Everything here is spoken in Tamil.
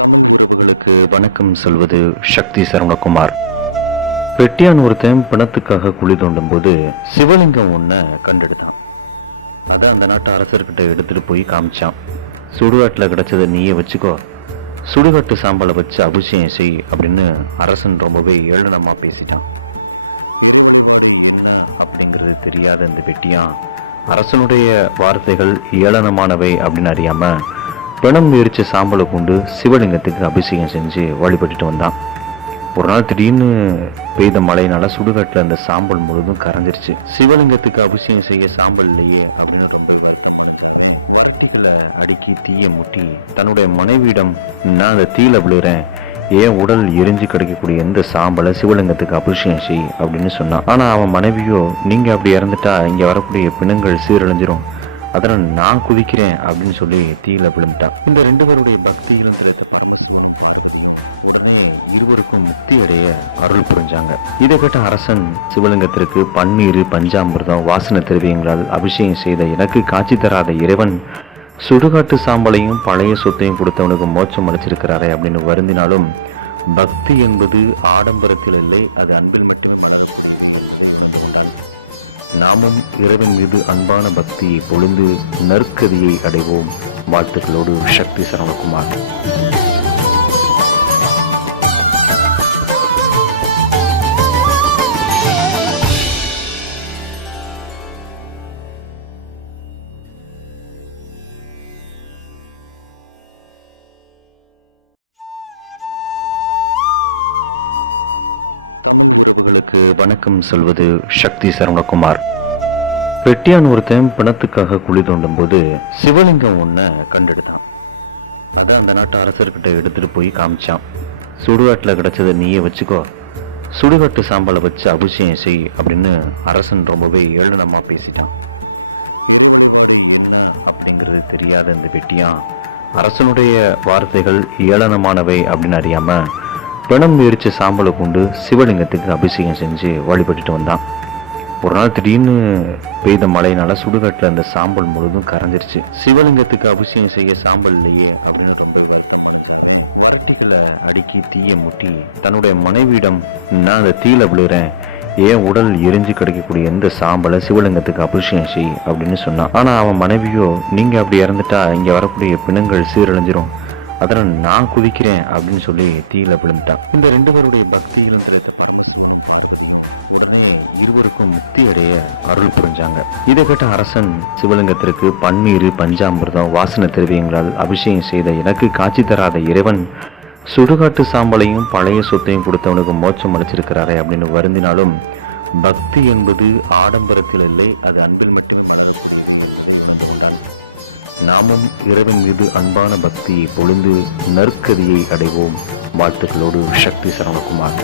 தமிழ் உறவுகளுக்கு வணக்கம் சொல்வது சக்தி சரவணகுமார். வெட்டியான் ஒருத்தன் பணத்துக்காக குழி தோண்டும் போது சிவலிங்கம் ஒன்ன கண்டெடுத்தான். அதை அந்த நாட்டு அரசர்கிட்ட எடுத்துட்டு போய் காமிச்சான். சுடுகாட்டில் கிடைச்சதை நீயே வச்சுக்கோ, சுடுகாட்டு சாம்பலை வச்சு அபிஷேகம் செய் அப்படின்னு அரசன் ரொம்பவே ஏளனமா பேசிட்டான். என்ன அப்படிங்கிறது தெரியாத இந்த வெட்டியான் அரசனுடைய வார்த்தைகள் ஏளனமானவை அப்படின்னு அறியாம பிணம் எரிச்ச சாம்பலை கொண்டு சிவலிங்கத்துக்கு அபிஷேகம் செஞ்சு வழிபட்டுட்டு வந்தான். ஒரு நாள் திடீர்னு பெய்த மழையினால சுடுகாட்டில் அந்த சாம்பல் முழுதும் கரைஞ்சிருச்சு. சிவலிங்கத்துக்கு அபிஷேகம் செய்ய சாம்பல் இல்லையே அப்படின்னு ரொம்ப வருத்தம். வரட்டிகளை அடுக்கி தீய முட்டி தன்னுடைய மனைவியிடம், நான் அந்த தீயில விழுறேன், ஏன் உடல் எரிஞ்சு கிடைக்கக்கூடிய எந்த சாம்பலை சிவலிங்கத்துக்கு அபிஷேகம் செய் அப்படின்னு சொன்னான். ஆனா அவன் மனைவியோ, நீங்க அப்படி இறந்துட்டா இங்க வரக்கூடிய பிணங்கள் சீரழிஞ்சிரும், அதனால் நான் குதிக்கிறேன் அப்படின்னு சொல்லி தீயில விழுந்துட்டான். இந்த ரெண்டு பேருடைய பக்தியிலும் திளைத்த பரமசிவன் உடனே இருவருக்கும் முக்தி அடைய அருள் புரிஞ்சாங்க. இதை கேட்ட அரசன் சிவலிங்கத்திற்கு பன்னீர் பஞ்சாமிர்தம் வாசன திரவியங்களால் அபிஷேகம் செய்த எனக்கு காட்சி தராத இறைவன் சுடுகாட்டு சாம்பலையும் பழைய சொத்தையும் கொடுத்தவனுக்கு மோட்சம் அளிச்சிருக்கிறாரே அப்படின்னு வருந்தினாலும், பக்தி என்பது ஆடம்பரத்தில் இல்லை, அது அன்பில் மட்டுமே மனம். நாமும் இறைவன் மீது அன்பான பக்தியை பொழிந்து நற்கதியை அடைவோம். வாழ்த்துக்களோடு சக்தி சரவணகுமார். தமிழ் உறவுகளுக்கு வணக்கம் சொல்வது சக்தி சரவணகுமார். வெட்டியான் ஒருத்தன் பணத்துக்காக குழி தோண்டும் போது சிவலிங்கம் ஒன்ன கண்டெடுத்தான். அதை அந்த நாட்டு அரசர்கிட்ட எடுத்துட்டு போய் காமிச்சான். சுடுகாட்டில் கிடைச்சதை நீயே வச்சுக்கோ, சுடுகாட்டு சாம்பலை வச்சு அபிஷேகம் செய் அப்படின்னு அரசன் ரொம்பவே ஏளனமா பேசிட்டான். என்ன அப்படிங்கிறது தெரியாத இந்த வெட்டியான் அரசனுடைய வார்த்தைகள் ஏளனமானவை அப்படின்னு அறியாம பிணம் எரிச்ச சாம்பலை கொண்டு சிவலிங்கத்துக்கு அபிஷேகம் செஞ்சு வழிபட்டுட்டு வந்தான். ஒரு நாள் திடீர்னு பெய்த மழையினால சுடுகாட்டில் அந்த சாம்பல் முழுதும் கரைஞ்சிருச்சு. சிவலிங்கத்துக்கு அபிஷேகம் செய்ய சாம்பல் இல்லையே அப்படின்னு ரொம்ப வருத்தம். வரட்டிகளை அடுக்கி தீய முட்டி தன்னுடைய மனைவியிடம், நான் அந்த தீயில விழுறேன், ஏன் உடல் எரிஞ்சு கிடைக்கக்கூடிய எந்த சாம்பலை சிவலிங்கத்துக்கு அபிஷேகம் செய் அப்படின்னு சொன்னான். ஆனா அவன் மனைவியோ, நீங்க அப்படி இறந்துட்டா இங்க வரக்கூடிய பிணங்கள் சீரழிஞ்சிரும், அதனால் நான் குதிக்கிறேன் அப்படின்னு சொல்லி தீயில விழுந்துட்டான். இந்த ரெண்டு பேருடைய பக்தியிலும் திளைத்த பரமசிவன் உடனே இருவருக்கும் முக்தி அடைய அருள் புரிஞ்சாங்க. இதை கேட்ட அரசன் சிவலிங்கத்திற்கு பன்னீர் பஞ்சாமிர்தம் வாசன திரவியங்களால் அபிஷேகம் செய்த எனக்கு காட்சி தராத இறைவன் சுடுகாட்டு சாம்பலையும் பழைய சொத்தையும் கொடுத்தவனுக்கு மோட்சம் அளிச்சிருக்கிறாரே அப்படின்னு வருந்தினாலும், பக்தி என்பது ஆடம்பரத்தில் இல்லை, அது அன்பில் மட்டுமே மலரும். நாமும் இறைவன் மீது அன்பான பக்தியை பொழிந்து நற்கதியை அடைவோம். வாழ்த்துக்களோடு சக்தி சரவணகுமார்.